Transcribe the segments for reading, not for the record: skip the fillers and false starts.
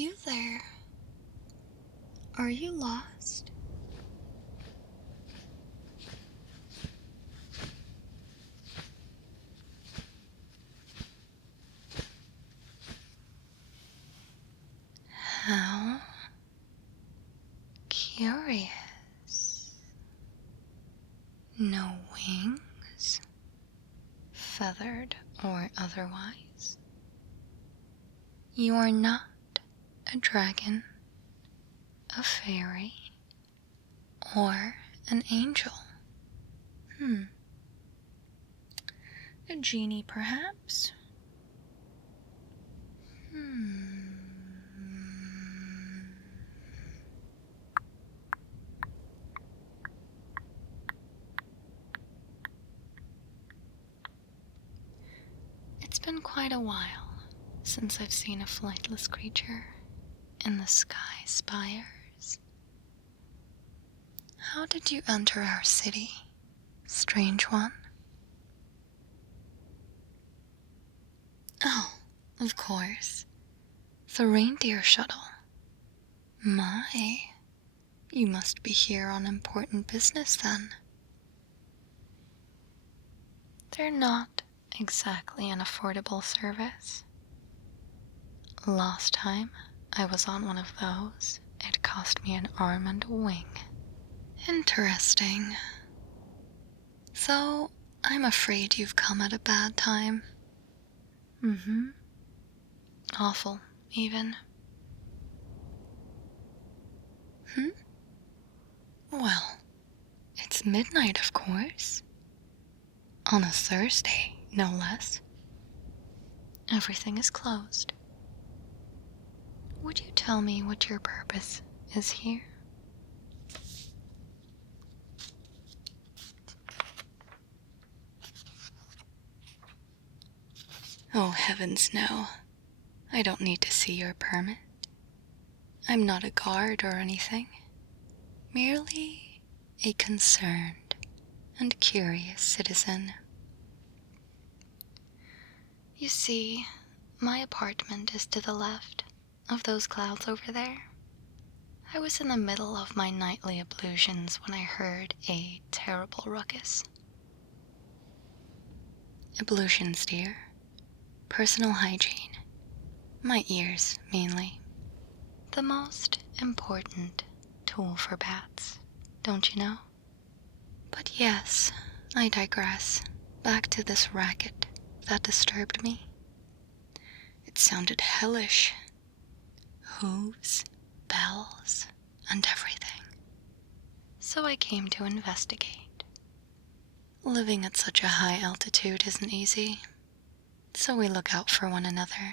you there? Are you lost? How curious. No wings, feathered or otherwise. You are not a dragon, a fairy, or an angel. A genie, perhaps? It's been quite a while since I've seen a flightless creature in the Sky Spires. How did you enter our city, strange one? Oh, of course. The reindeer shuttle. My, you must be here on important business then. They're not exactly an affordable service. Last time I was on one of those, it cost me an arm and a wing. Interesting. So, I'm afraid you've come at a bad time. Awful, even. Well, it's midnight, of course. On a Thursday, no less. Everything is closed. Would you tell me what your purpose is here? Oh, heavens, no. I don't need to see your permit. I'm not a guard or anything. Merely a concerned and curious citizen. You see, my apartment is to the left of those clouds over there. I was in the middle of my nightly ablutions when I heard a terrible ruckus. Ablutions, dear. Personal hygiene. My ears, mainly. The most important tool for bats, don't you know? But yes, I digress. Back to this racket that disturbed me. It sounded hellish. Hooves, bells, and everything. So I came to investigate. Living at such a high altitude isn't easy, so we look out for one another.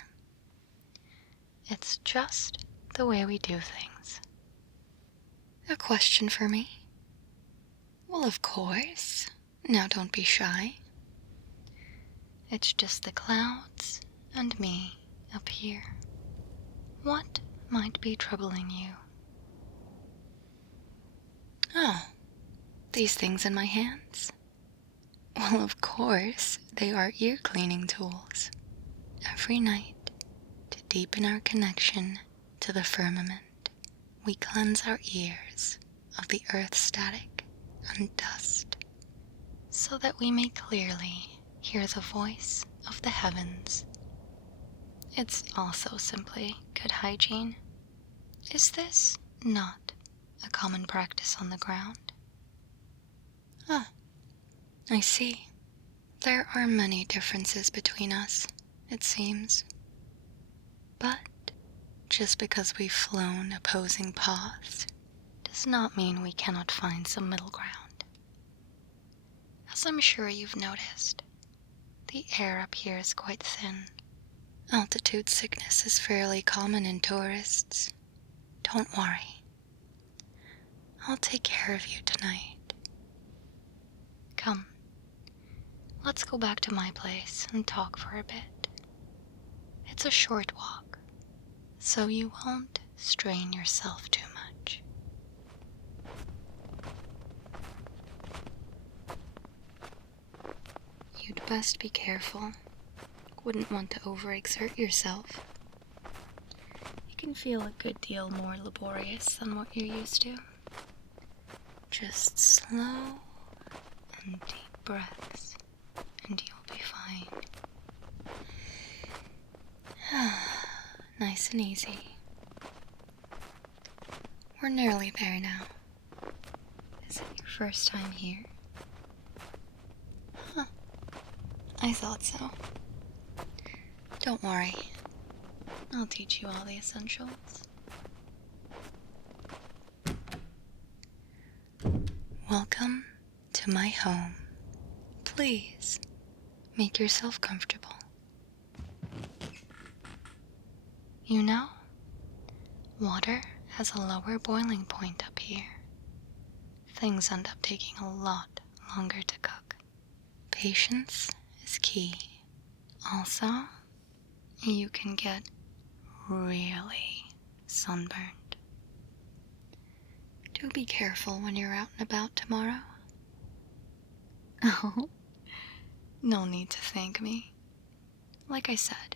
It's just the way we do things. A question for me? Well, of course. Now don't be shy. It's just the clouds and me up here. What might be troubling you? Oh, these things in my hands? Well, of course, they are ear cleaning tools. Every night, to deepen our connection to the firmament, we cleanse our ears of the earth's static and dust, so that we may clearly hear the voice of the heavens. It's also simply good hygiene. Is this not a common practice on the ground? Ah, I see. There are many differences between us, it seems. But just because we've flown opposing paths does not mean we cannot find some middle ground. As I'm sure you've noticed, the air up here is quite thin. Altitude sickness is fairly common in tourists. Don't worry. I'll take care of you tonight. Come, let's go back to my place and talk for a bit. It's a short walk, so you won't strain yourself too much. You'd best be careful. Wouldn't want to overexert yourself. You can feel a good deal more laborious than what you're used to. Just slow and deep breaths, and you'll be fine. Nice and easy. We're nearly there now. Is it your first time here? Huh. I thought so. Don't worry. I'll teach you all the essentials. Welcome to my home. Please, make yourself comfortable. You know, water has a lower boiling point up here. Things end up taking a lot longer to cook. Patience is key. Also, you can get really sunburned. Do be careful when you're out and about tomorrow. Oh, no need to thank me. Like I said,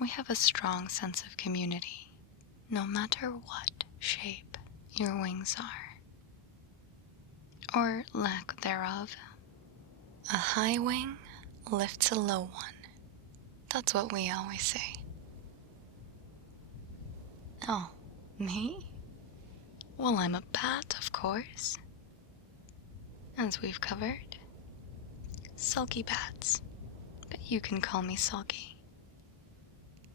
we have a strong sense of community, no matter what shape your wings are. Or lack thereof. A high wing lifts a low one. That's what we always say. Oh, me? Well, I'm a bat, of course. As we've covered. Sulkybats, but you can call me Sulky.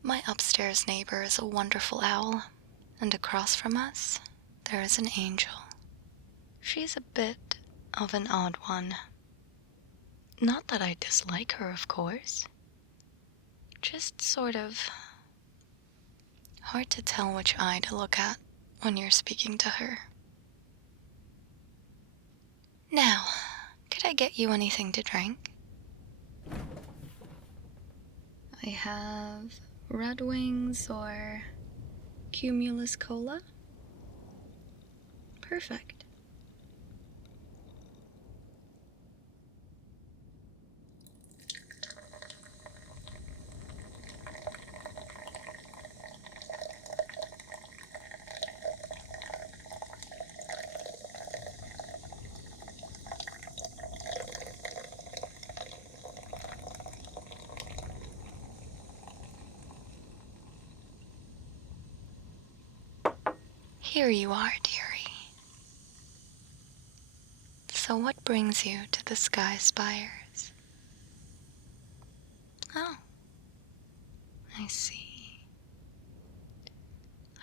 My upstairs neighbor is a wonderful owl, and across from us, there is an angel. She's a bit of an odd one. Not that I dislike her, of course. Just sort of hard to tell which eye to look at when you're speaking to her. Now, could I get you anything to drink? I have Red Wings or Cumulus Cola. Perfect. Here you are, dearie. So what brings you to the Sky Spires? Oh, I see.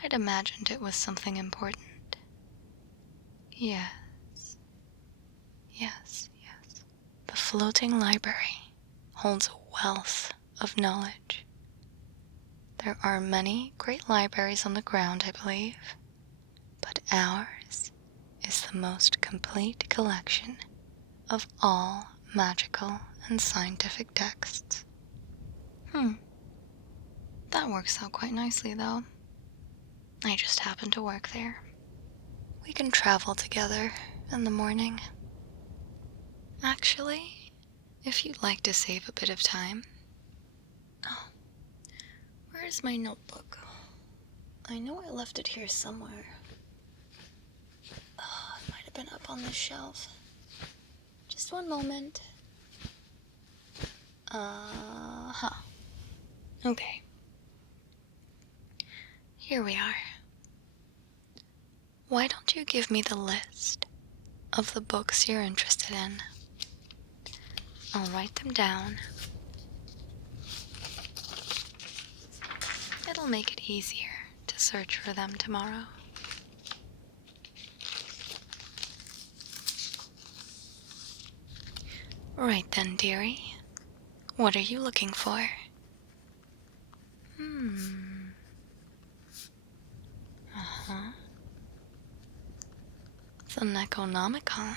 I'd imagined it was something important. Yes. The floating library holds a wealth of knowledge. There are many great libraries on the ground, I believe, but ours is the most complete collection of all magical and scientific texts. That works out quite nicely, though. I just happen to work there. We can travel together in the morning. Actually, if you'd like to save a bit of time. Oh, where's my notebook? I know I left it here somewhere. Oh, it might have been up on this shelf. Just one moment. Okay. Here we are. Why don't you give me the list of the books you're interested in? I'll write them down. It'll make it easier to search for them tomorrow. Right then, dearie. What are you looking for? The Necronomicon.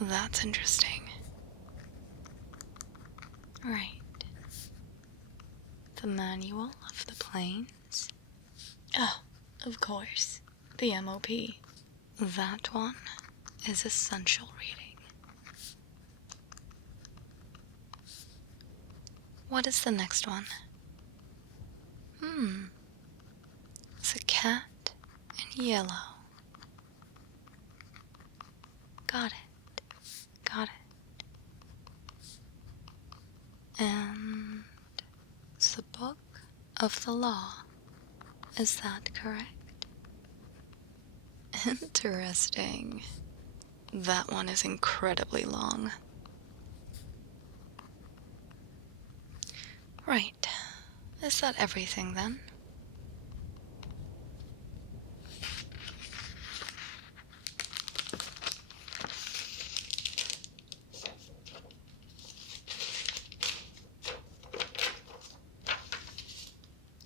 That's interesting. Right. The Manual of the Planes. Oh, of course. The MOP. That one is essential reading. What is the next one? hat in yellow. Got it. Got it. And it's the book of the law. Is that correct? Interesting. That one is incredibly long. Right. Is that everything then?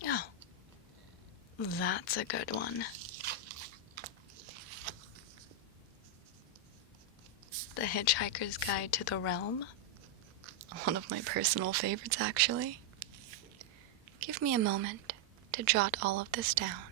Oh, that's a good one. The Hitchhiker's Guide to the Realm. One of my personal favorites, actually. Give me a moment to jot all of this down.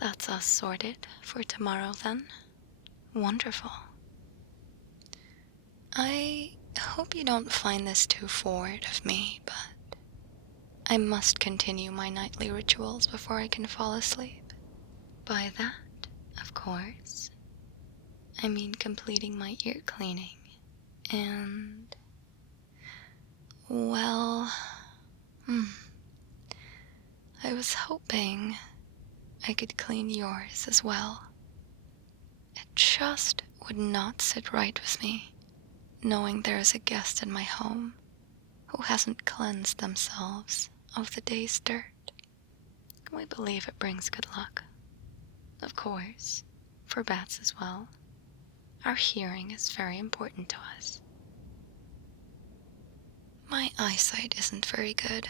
That's us sorted for tomorrow then. Wonderful. I hope you don't find this too forward of me, but I must continue my nightly rituals before I can fall asleep. By that, of course, I mean completing my ear cleaning and, well, I was hoping I could clean yours as well. It just would not sit right with me, knowing there is a guest in my home who hasn't cleansed themselves of the day's dirt. We believe it brings good luck. Of course, for bats as well. Our hearing is very important to us. My eyesight isn't very good,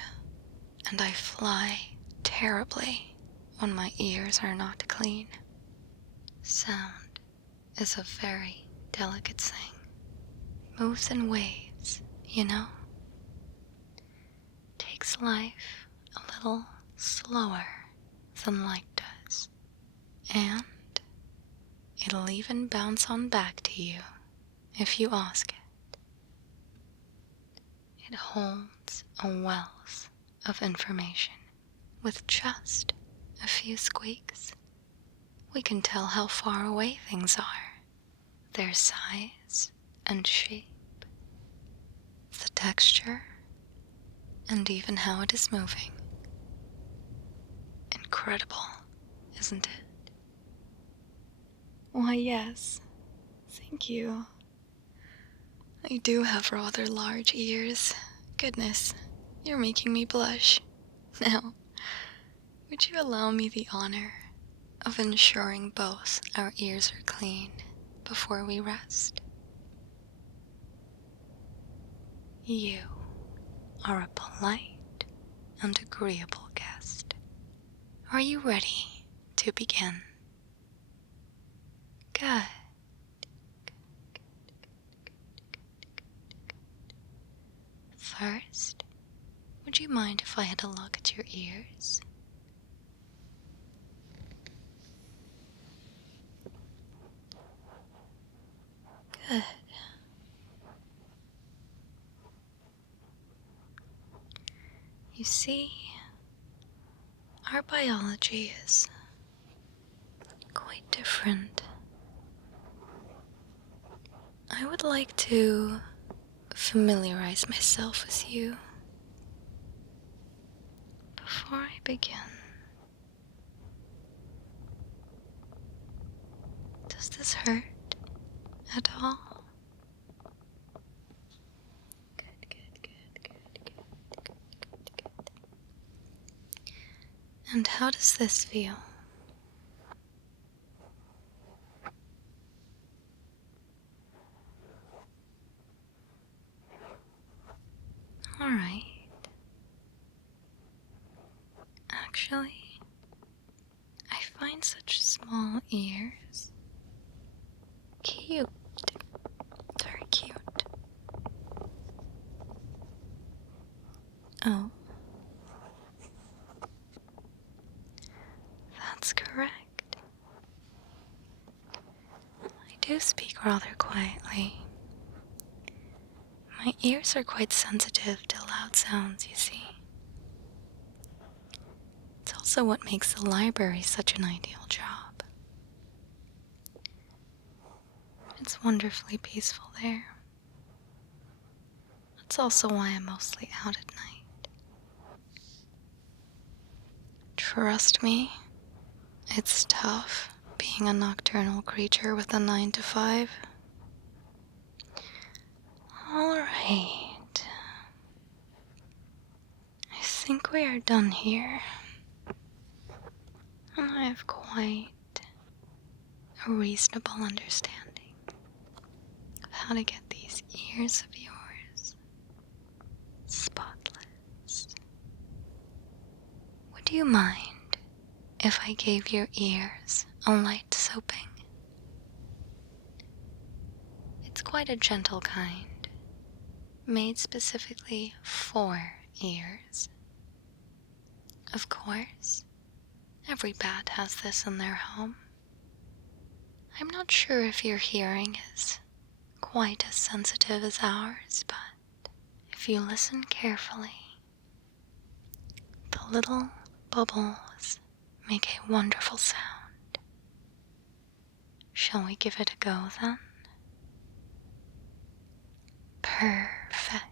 and I fly terribly when my ears are not clean. Sound is a very delicate thing. Moves in waves, you know? Takes life a little slower than light does. And it'll even bounce on back to you if you ask it. It holds a wealth of information. With just a few squeaks, we can tell how far away things are, their size and shape, the texture, and even how it is moving. Incredible, isn't it? Why, yes. Thank you. I do have rather large ears. Goodness, you're making me blush. Now, would you allow me the honor of ensuring both our ears are clean before we rest? You are a polite and agreeable guest. Are you ready to begin? Good. First, would you mind if I had a look at your ears? Good. You see, our biology is quite different. I would like to familiarize myself with you before I begin. Does this hurt at all? Good. And how does this feel? All right. Actually, I find such small ears cute. Very cute. Oh. That's correct. I do speak rather quietly. My ears are quite sensitive to loud sounds, you see. It's also what makes the library such an ideal job. It's wonderfully peaceful there. That's also why I'm mostly out at night. Trust me, it's tough being a nocturnal creature with a 9 to 5. All right. I think we are done here. And I have quite a reasonable understanding of how to get these ears of yours spotless. Would you mind if I gave your ears a light soaping? It's quite a gentle kind, made specifically for ears. Of course, every bat has this in their home. I'm not sure if your hearing is quite as sensitive as ours, but if you listen carefully, the little bubbles make a wonderful sound. Shall we give it a go then? Perfect.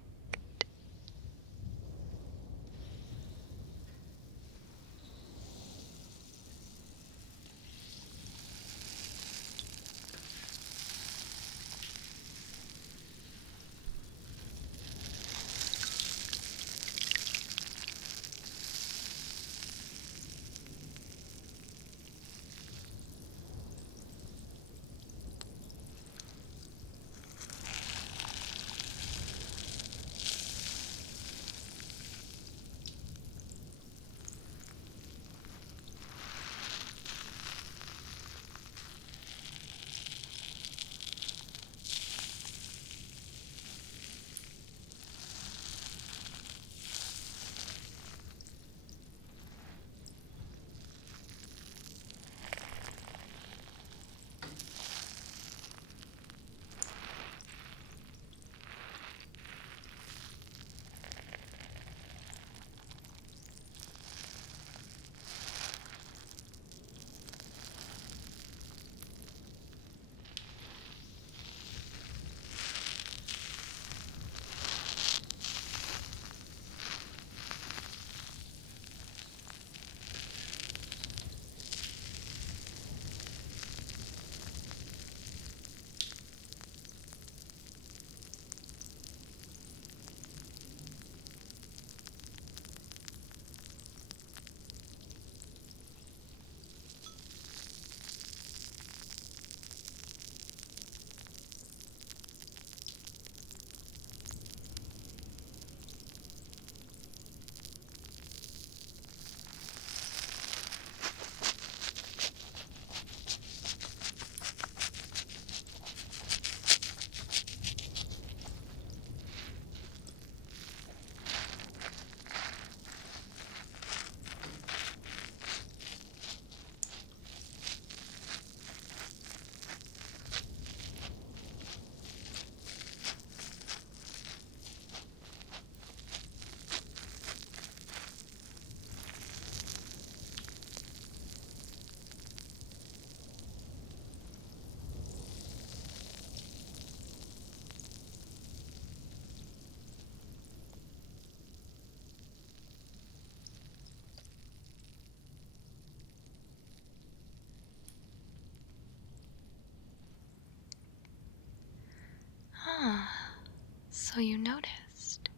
so you noticed.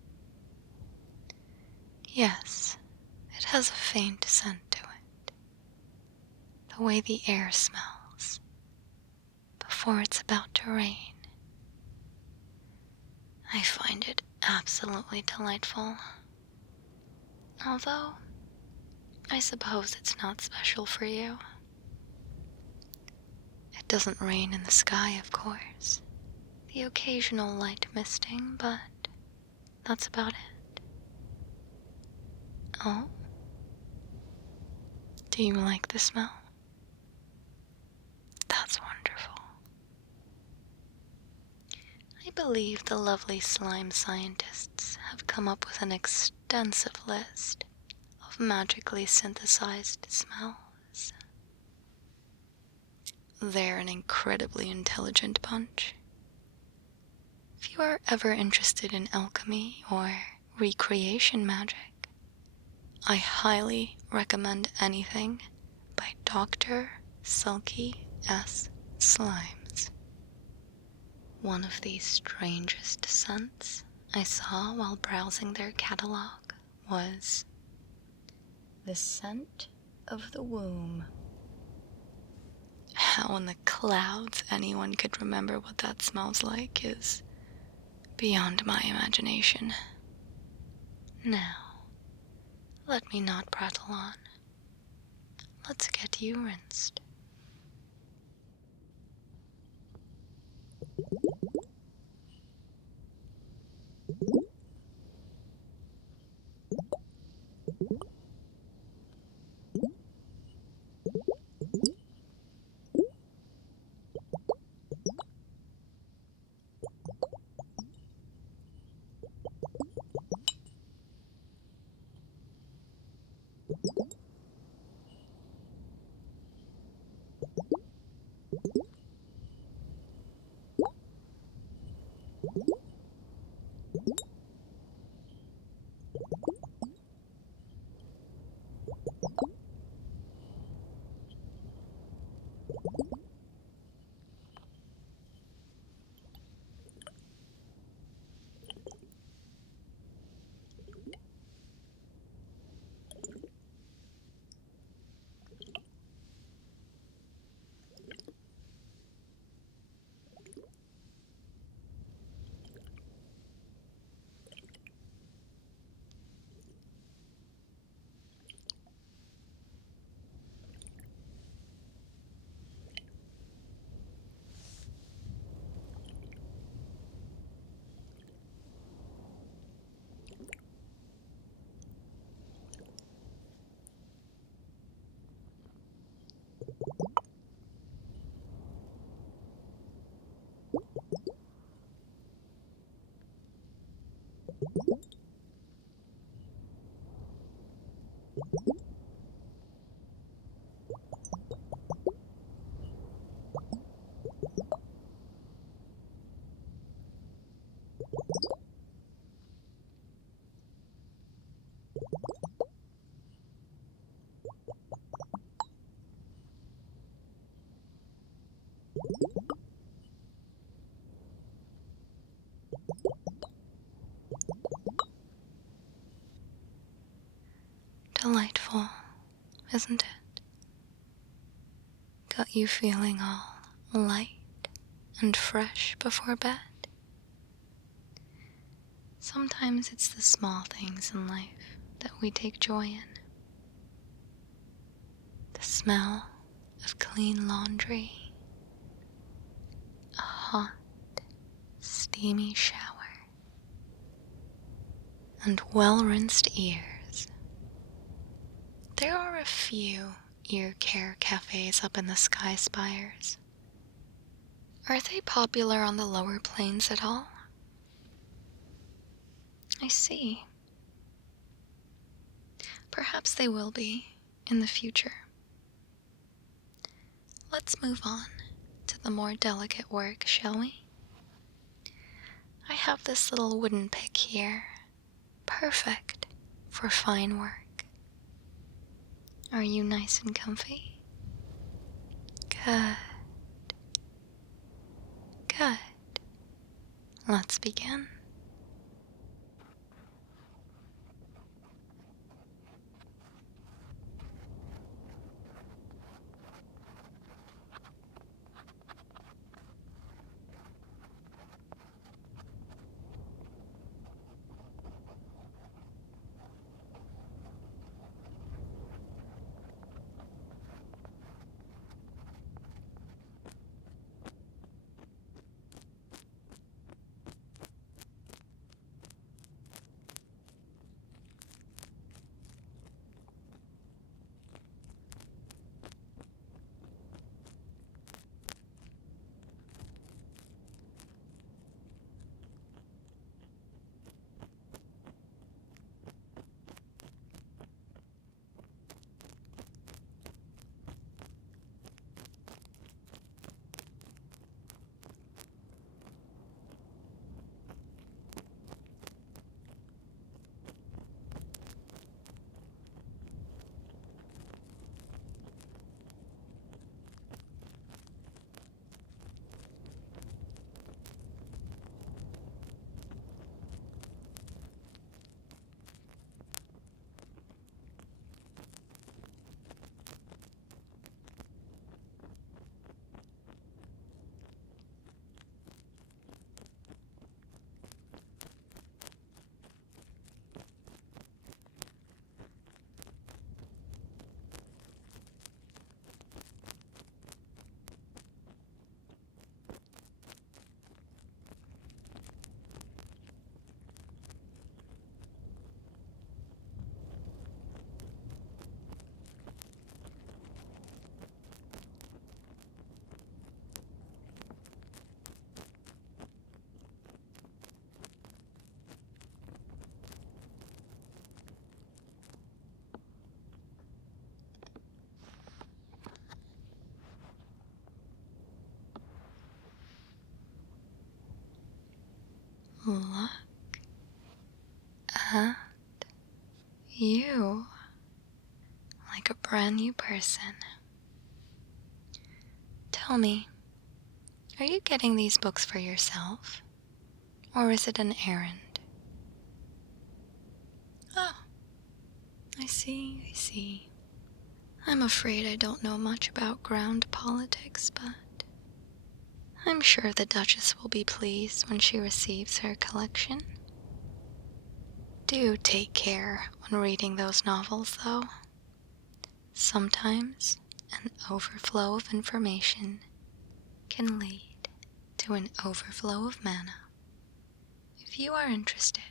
Yes, it has a faint scent to it. The way the air smells before it's about to rain. I find it absolutely delightful. Although, I suppose it's not special for you. It doesn't rain in the sky, of course. The occasional light misting, but that's about it. Oh? Do you like the smell? That's wonderful. I believe the lovely slime scientists have come up with an extensive list of magically synthesized smells. They're an incredibly intelligent bunch. If you are ever interested in alchemy or recreation magic, I highly recommend anything by Dr. Sulky S. Slimes. One of the strangest scents I saw while browsing their catalog was the scent of the womb. How in the clouds anyone could remember what that smells like is beyond my imagination. Now, let me not prattle on. Let's get you rinsed. Delightful, isn't it? Got you feeling all light and fresh before bed? Sometimes it's the small things in life that we take joy in. The smell of clean laundry, a hot, steamy shower, and well-rinsed ears. There are a few ear care cafes up in the Sky Spires. Are they popular on the lower plains at all? I see. Perhaps they will be in the future. Let's move on to the more delicate work, shall we? I have this little wooden pick here, perfect for fine work. Are you nice and comfy? Good. Good. Let's begin. Look at you, like a brand new person. Tell me, are you getting these books for yourself? Or is it an errand? Oh, I see. I'm afraid I don't know much about ground politics, but I'm sure the Duchess will be pleased when she receives her collection. Do take care when reading those novels, though. Sometimes an overflow of information can lead to an overflow of mana. If you are interested,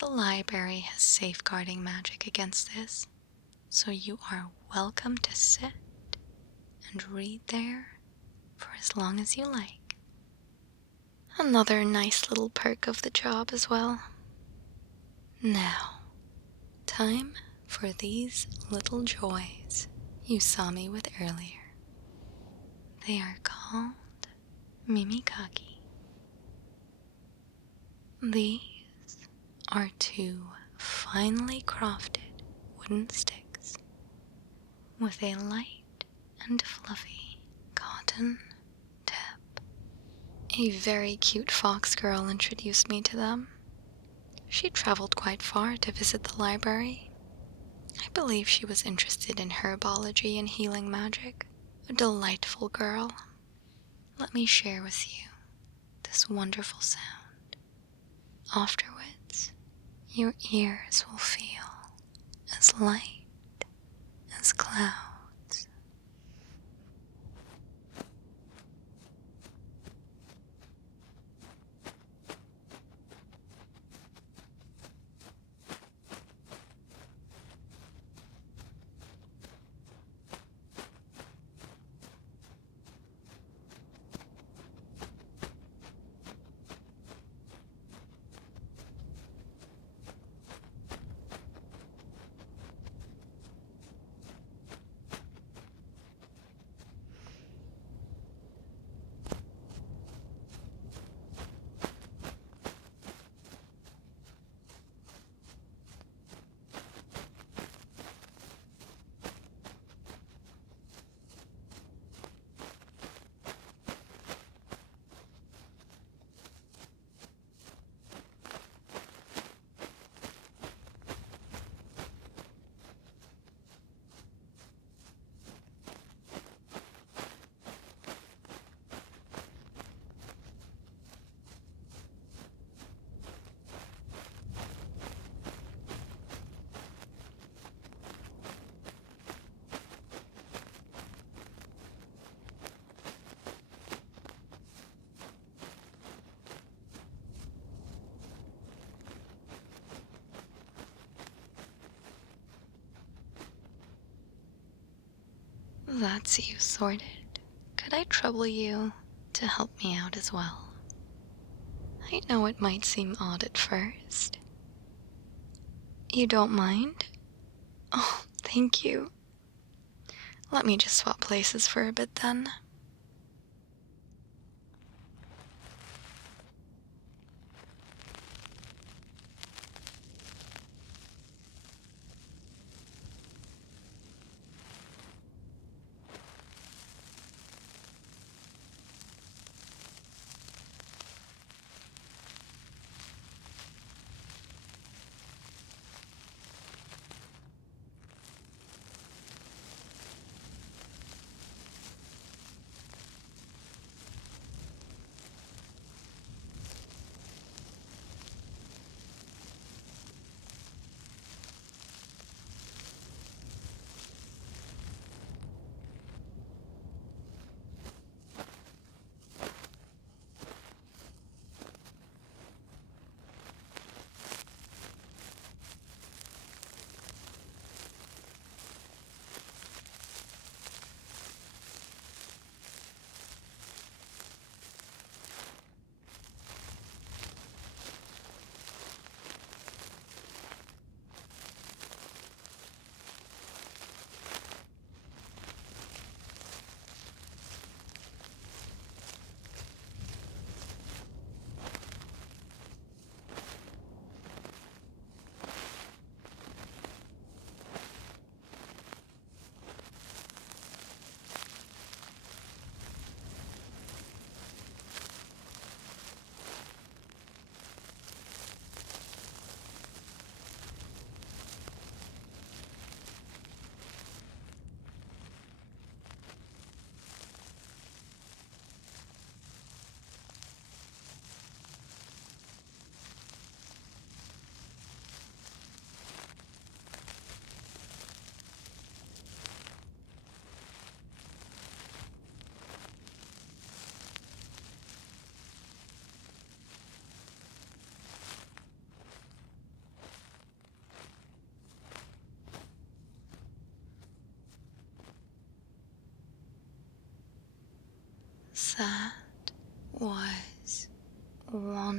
the library has safeguarding magic against this, so you are welcome to sit and read there for as long as you like. Another nice little perk of the job as well. Now, time for these little joys you saw me with earlier. They are called mimikaki. These are two finely crafted wooden sticks with a light and fluffy cotton tip. A very cute fox girl introduced me to them. She traveled quite far to visit the library. I believe she was interested in herbology and healing magic. A delightful girl. Let me share with you this wonderful sound. Afterwards, your ears will feel as light as clouds. That's you sorted. Could I trouble you to help me out as well? I know it might seem odd at first. You don't mind? Oh, thank you. Let me just swap places for a bit then.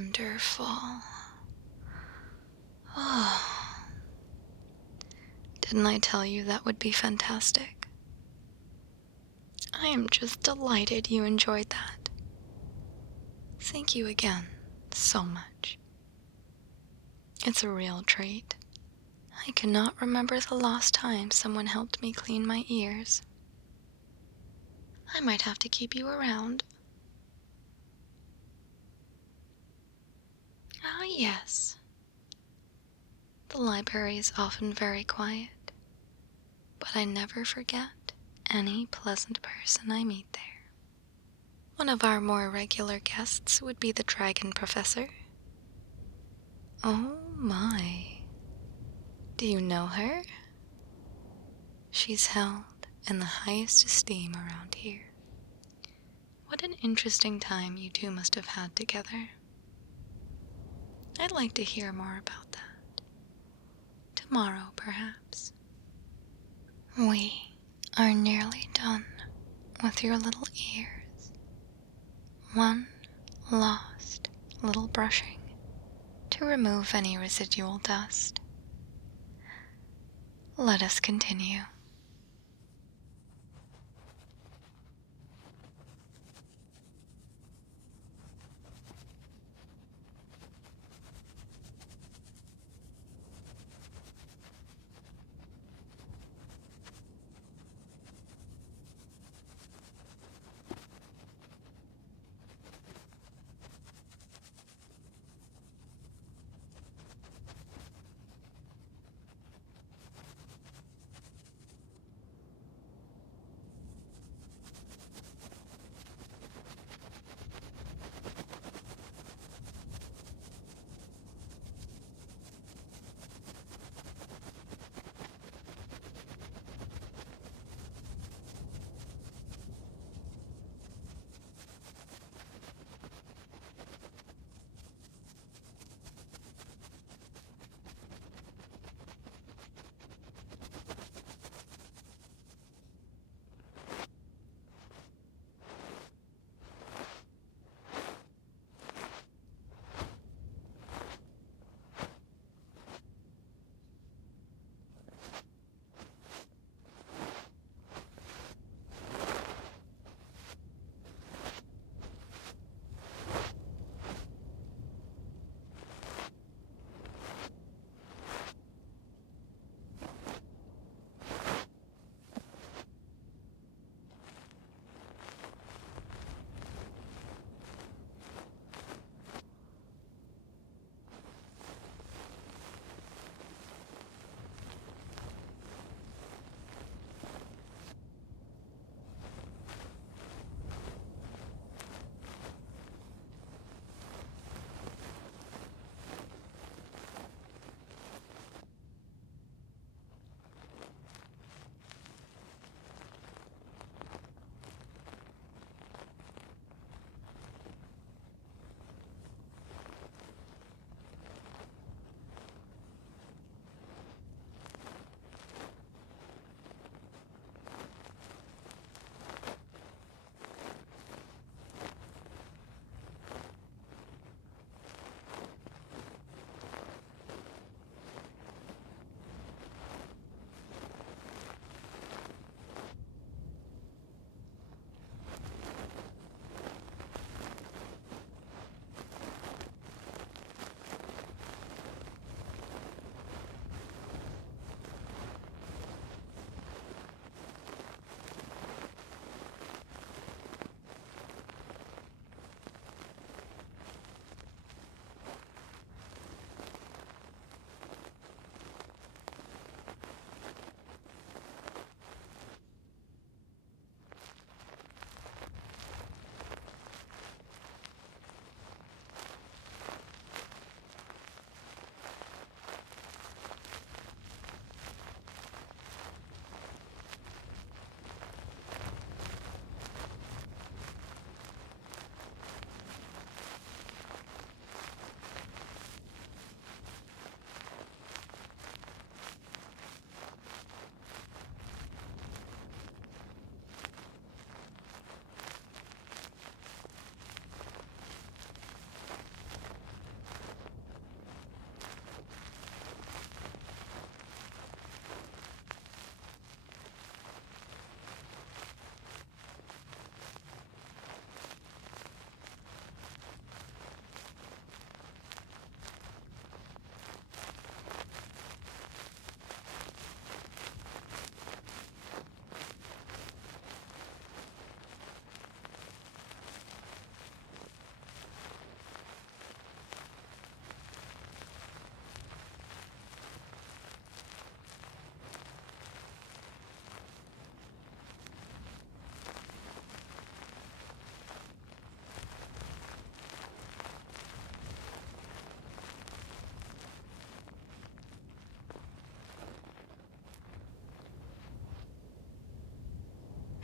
wonderful. Oh. Didn't I tell you that would be fantastic? I am just delighted you enjoyed that. Thank you again so much. It's a real treat. I cannot remember the last time someone helped me clean my ears. I might have to keep you around. Ah, yes. The library is often very quiet, but I never forget any pleasant person I meet there. One of our more regular guests would be the Dragon Professor. Oh my. Do you know her? She's held in the highest esteem around here. What an interesting time you two must have had together. I'd like to hear more about that. Tomorrow, perhaps. We are nearly done with your little ears. One last little brushing to remove any residual dust. Let us continue.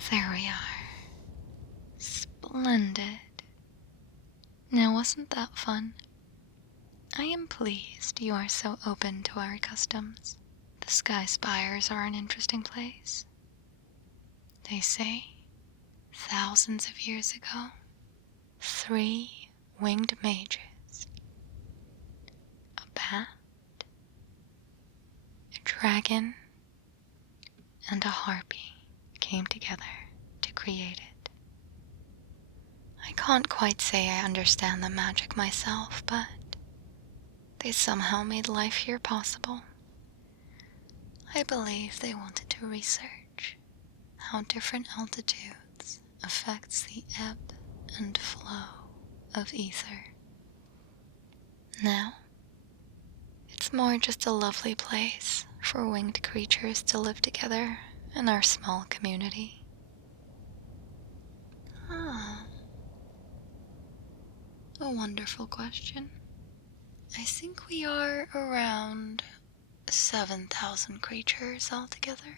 There we are. Splendid. Now, wasn't that fun? I am pleased you are so open to our customs. The Sky Spires are an interesting place. They say, thousands of years ago, 3 winged mages, a bat, a dragon, and a harpy came together to create it. I can't quite say I understand the magic myself, but they somehow made life here possible. I believe they wanted to research how different altitudes affects the ebb and flow of ether. Now, it's more just a lovely place for winged creatures to live together in our small community. Ah, a wonderful question. I think we are around 7,000 creatures altogether.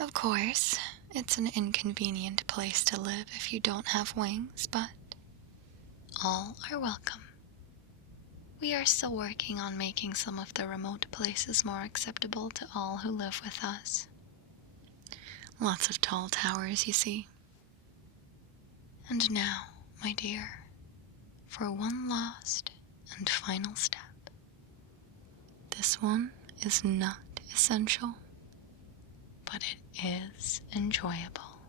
Of course, it's an inconvenient place to live if you don't have wings, but all are welcome. We are still working on making some of the remote places more acceptable to all who live with us. Lots of tall towers, you see. And now, my dear, for one last and final step. This one is not essential, but it is enjoyable.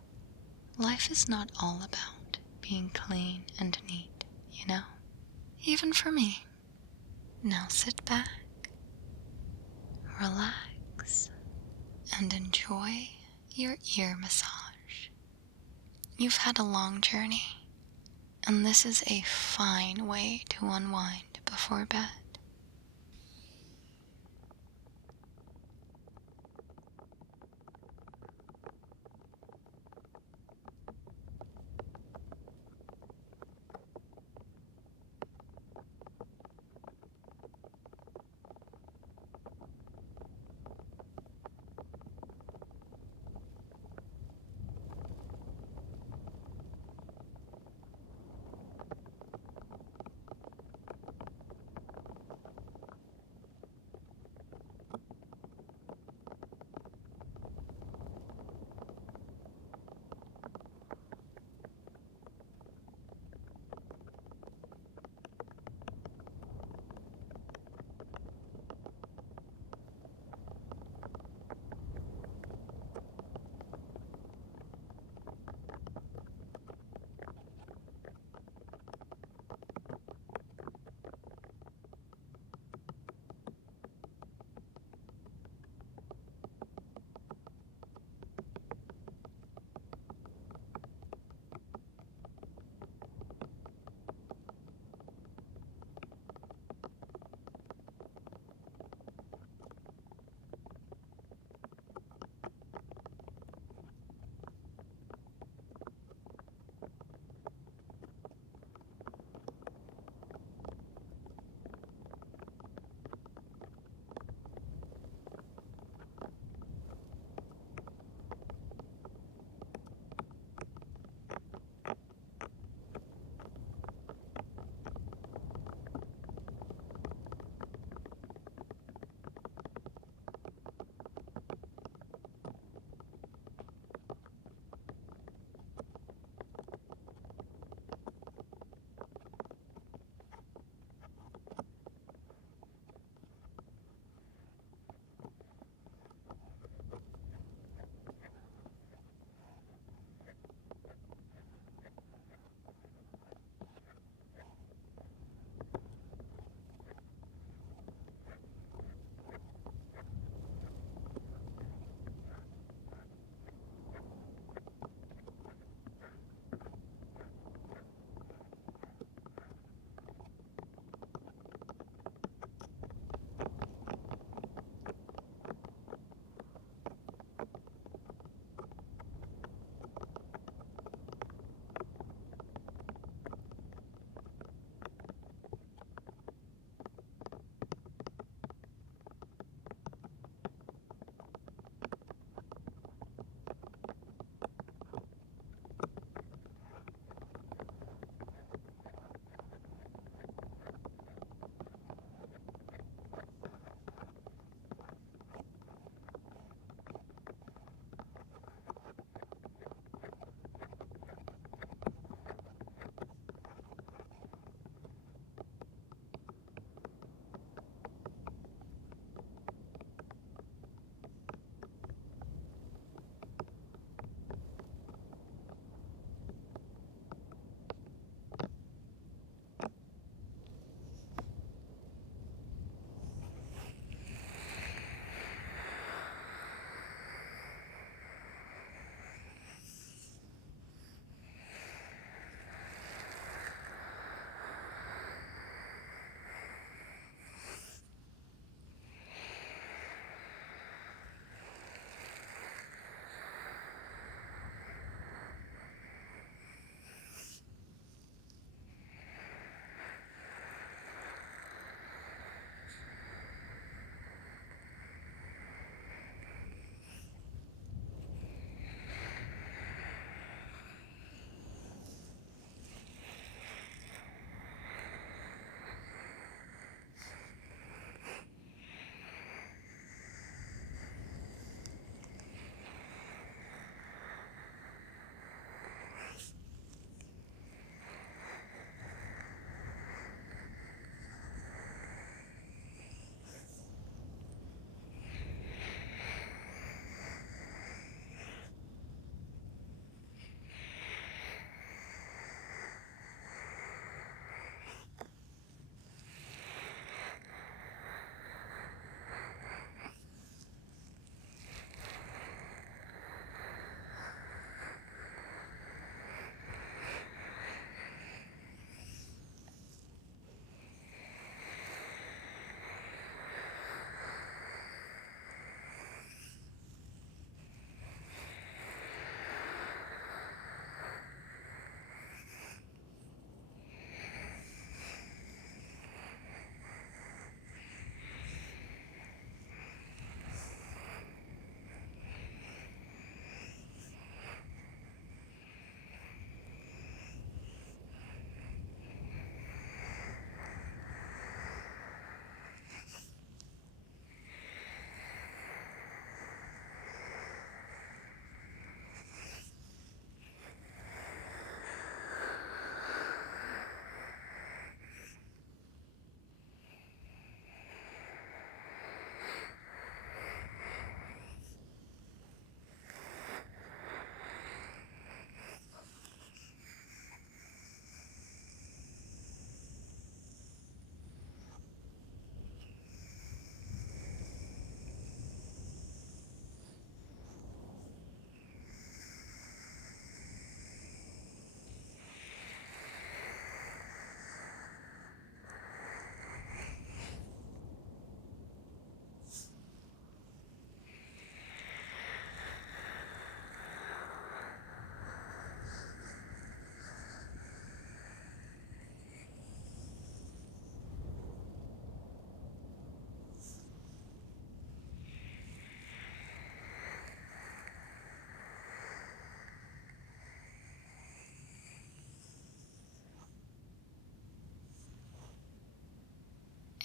Life is not all about being clean and neat, you know? Even for me. Now sit back, relax, and enjoy your ear massage. You've had a long journey, and this is a fine way to unwind before bed.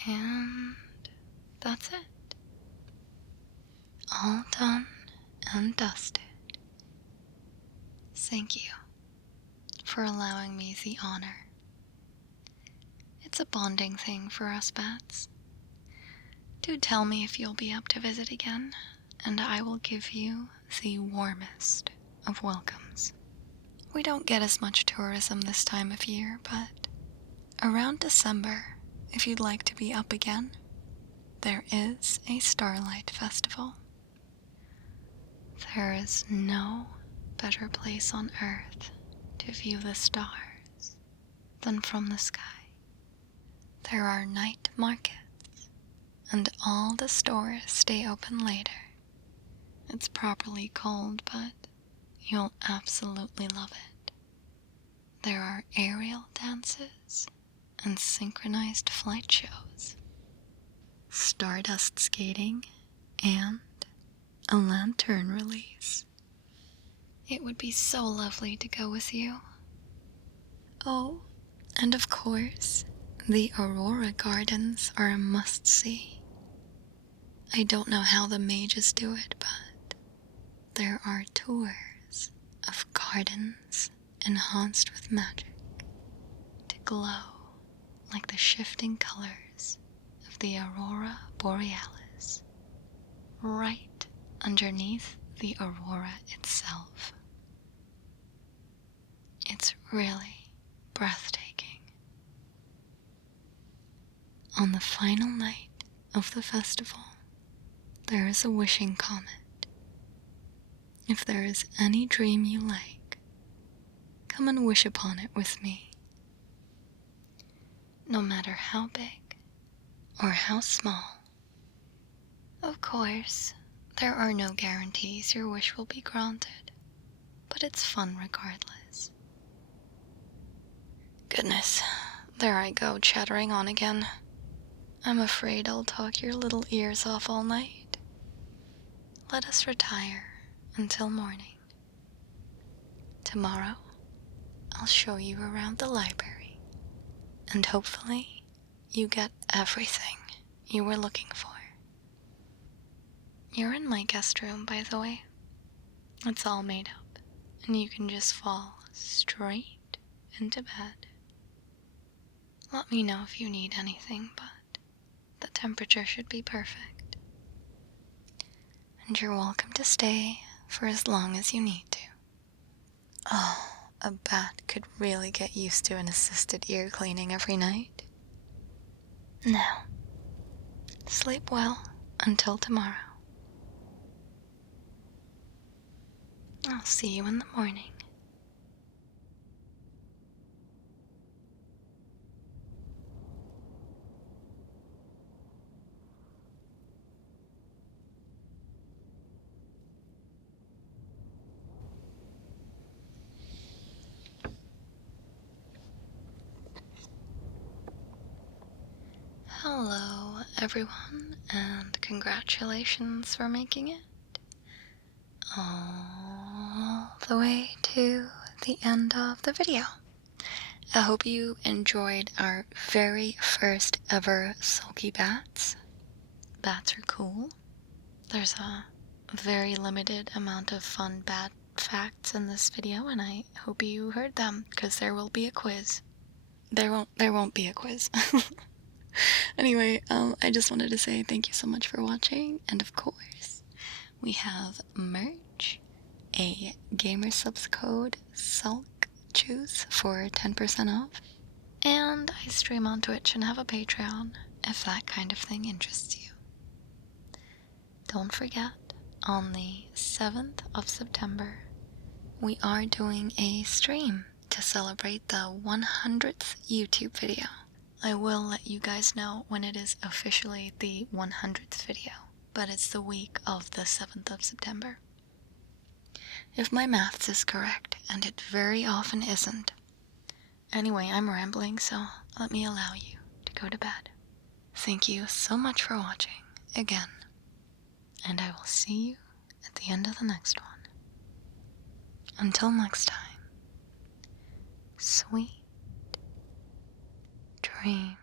And that's it. All done and dusted. Thank you for allowing me the honor. It's a bonding thing for us bats. Do tell me if you'll be up to visit again, and I will give you the warmest of welcomes. We don't get as much tourism this time of year, but around December, if you'd like to be up again, there is a Starlight Festival. There is no better place on Earth to view the stars than from the sky. There are night markets, and all the stores stay open later. It's properly cold, but you'll absolutely love it. There are aerial dances and synchronized flight shows, stardust skating, and a lantern release. It would be so lovely to go with you. Oh, and of course, the Aurora Gardens are a must-see. I don't know how the mages do it, but there are tours of gardens enhanced with magic to glow like the shifting colors of the Aurora Borealis, right underneath the aurora itself. It's really breathtaking. On the final night of the festival, there is a wishing comet. If there is any dream you like, come and wish upon it with me. No matter how big or how small. Of course, there are no guarantees your wish will be granted, but it's fun regardless. Goodness, there I go chattering on again. I'm afraid I'll talk your little ears off all night. Let us retire until morning. Tomorrow, I'll show you around the library, and hopefully you get everything you were looking for. You're in my guest room, by the way. It's all made up, and you can just fall straight into bed. Let me know if you need anything, but the temperature should be perfect. And you're welcome to stay for as long as you need to. Oh, a bat could really get used to an assisted ear cleaning every night. Now, sleep well until tomorrow. I'll see you in the morning. Hello, everyone, and congratulations for making it all the way to the end of the video. I hope you enjoyed our very first ever Sulkybats. Bats are cool. There's a very limited amount of fun bat facts in this video, and I hope you heard them, because there will be a quiz. There won't be a quiz. Anyway, I just wanted to say thank you so much for watching, and of course, we have merch, a gamer subs code SULKJUICE for 10% off, and I stream on Twitch and have a Patreon if that kind of thing interests you. Don't forget, on the 7th of September, we are doing a stream to celebrate the 100th YouTube video. I will let you guys know when it is officially the 100th video, but it's the week of the 7th of September. If my maths is correct, and it very often isn't. Anyway, I'm rambling, so let me allow you to go to bed. Thank you so much for watching, again, and I will see you at the end of the next one. Until next time, sweet dreams.